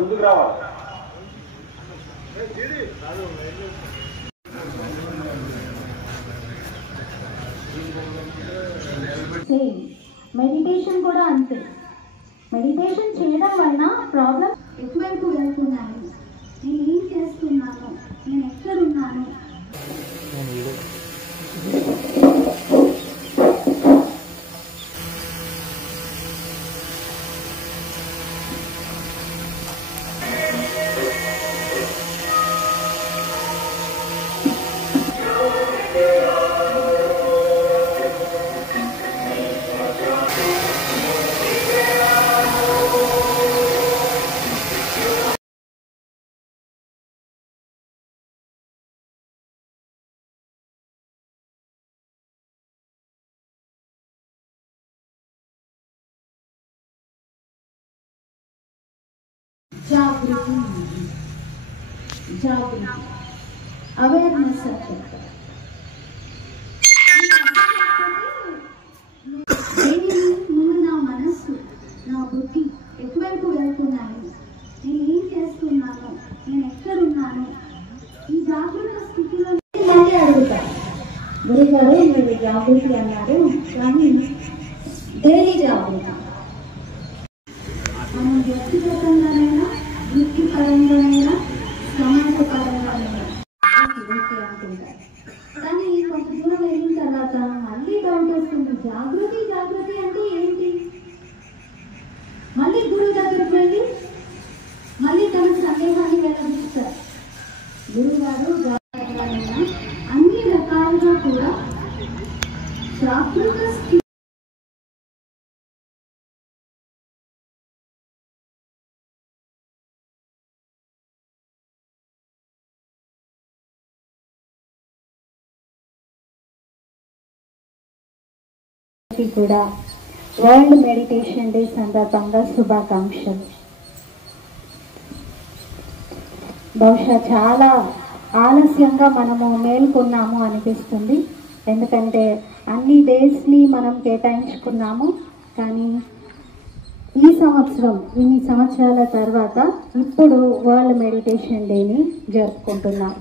ముందుకు రావాలి. మెడిటేషన్ కూడా అంతే. మెడిటేషన్ చేయడం వలన ప్రాబ్లం ఎటువైపు వెళ్తున్నాను, నేను ఏం చేస్తున్నాను, నేను ఎక్కడున్నాను. జాగృతి, జాగృతి, అవేర్నెస్ అంటే ముందు నా మనస్సు, నా బుద్ధి ఎటువైపు వెళ్తున్నాను, నేను ఏం చేస్తున్నాను, నేను ఎక్కడున్నాను. ఈ జాగృత స్థితిలో మళ్ళీ అడుగుతాను, గురుగారు మీరు జాగృతి అన్నారు, కానీ దేని జాగృతి? మనం వ్యక్తిగతంగానైనా, వృత్తిపరంగానైనా, సమాజ పరంగానైనా ఓకే అనుకుంటారు. కానీ కొంత దూరం వెళ్ళిన తర్వాత మళ్ళీ డౌట్ వస్తుంది, జాగృతి జాగృతి అంటే ఏంటి? మళ్ళీ గురువు దగ్గరికి వెళ్ళి మళ్ళీ తన సందేహాన్ని వెల్లడిస్తారు. గురువుగారు జాగ్రత్తగా అన్ని రకాలుగా కూడా జాగృత స్థితి కూడా వరల్డ్ మెడిటేషన్ డే సందర్భంగా శుభాకాంక్షలు. బహుశా చాలా ఆలస్యంగా మనము మేల్కొన్నాము అనిపిస్తుంది, ఎందుకంటే అన్ని డేస్ని మనం కేటాయించుకున్నాము. కానీ ఈ సంవత్సరం ఇన్ని సంవత్సరాల తర్వాత ఇప్పుడు వరల్డ్ మెడిటేషన్ డేని జరుపుకుంటున్నాం.